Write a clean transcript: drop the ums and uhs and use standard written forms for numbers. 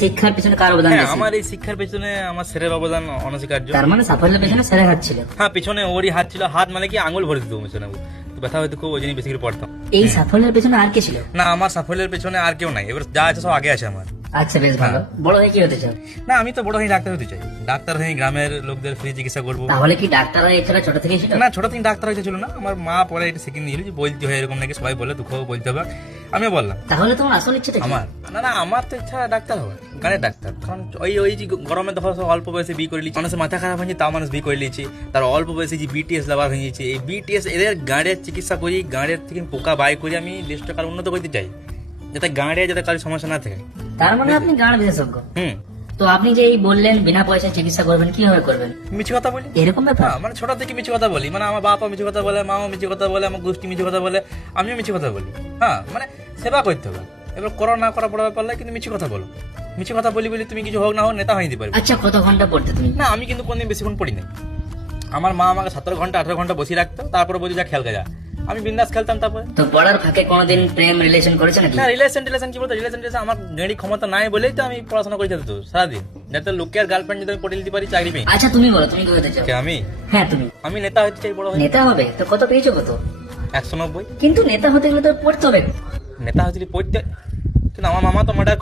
শিক্ষার পেছনে কার অবদান হ্যাঁ বেশি? আমার এই শিক্ষার পেছনে আমার স্যারের অবদান অনস্বীকার্য। তার মানে সাফল্যের পেছনে স্যারের হাত ছিল। হ্যাঁ পিছনে ওরই হাত ছিল, হাত মানে কি আঙুল ভরে দিত পেছনে, তো ব্যথা হয়তো খুব, ওই জন্য বেশি করে পড়তাম। এই সাফল্যের পেছনে আর কে ছিল? না আমার সাফল্যের পেছনে আর কেউ নাই, এবার যা আছে সব আগে আছে আমার। আচ্ছা বেশ ভালো। বড় হয়ে কি হতে চাও? না আমি তো বড় হয়ে ডাক্তার হতে চাই, ডাক্তার হয়ে গ্রামের লোকদের ফ্রি চিকিৎসা করবো। তাহলে কি ডাক্তার হয়ে ইচ্ছা ছোট থেকেই ছিল? না ছোট থেকে ডাক্তার হইতে ছিল না, আমার মা পরে এটা শিখিয়ে দিয়েছিল যে বলতে হয় এরকম নাকি, সবাই বলে দুঃখ বলতে হবে, আমিও বললাম। তাহলে তোমার আসল ইচ্ছেটা কি? আমার না আমার তো ইচ্ছা ডাক্তার হওয়ার, গানের ডাক্তার। কারণ ওই যে গরমে দেখো সব অল্প বয়সে বিয়ে করে লিখছে, মানুষের মাথা খারাপ হয়েছে তাও মানুষ বিয়ে করে লিখছে, তার অল্প বয়সে যে বিটিএস লাভার হয়ে গেছে, এই বিটিএস এদের গাঁড়ের চিকিৎসা করি, গাঁড়ের থেকে পোকা বাই করি, আমি দেশটা কারো উন্নত করতে চাই, যাতে গাঁড়ে যাতে কারোর সমস্যা না থাকে। তার মানে আপনি গান বিশেষজ্ঞ। হুম। তো আপনি যে এই বললেন বিনা পয়সায় চিকিৎসা করবেন, কিভাবে করবেন? মিছে কথা বলি, এরকম ব্যাপার? হ্যাঁ মানে ছোট থেকে মিছে কথা বলি, মানে আমার বাবা মিছে কথা বলে, মাও মিছে কথা বলে, আমার গোষ্ঠী মিছে কথা বলে, আমিও মিছে কথা বলি। হ্যাঁ মানে সেবা করতে হবে, এবার করো না করা বড় ব্যাপার নয়, কিন্তু মিছে কথা বলো। মিছে কথা বলি বলি তুমি কিছু হোক না হোক নেতা হয়ে দিতে পারবে। আচ্ছা কত ঘন্টা পড়তে তুমি? না আমি কিন্তু কোনদিন বেশিক্ষণ পড়ি নাই। আমার মা আমাকে 17 ঘন্টা 18 ঘন্টা বসিয়ে রাখতো, তারপরে বলি যা খেলতে যা, আমি বিন্দাস খেলতাম। তারপরে তো পড়ার ফাঁকে কোনোদিন প্রেম রিলেশন করেছে নাকি? না রিলেশন কি বলতো, রিলেশন আমার গাড়ি ক্ষমতা নাই বলেই তো আমি পড়াশোনা করে যেত সারাদিন, যাতে লোকের গার্লফ্রেন্ড যদি আমি পড়ে দিতে পারি চাকরি পেয়ে। আচ্ছা তুমি বলো, তুমি কি হতে চাও? কে আমি? হ্যাঁ তুমি। আমি নেতা হতে চাই, বড় হয়ে। নেতা হবে? তো কত পেয়েছো কত? 190। কিন্তু নেতা হতে গেলে তো পড়তে হবে। নেতা হতে পড়তে, কিন্তু আমার মামা তো মার্ডার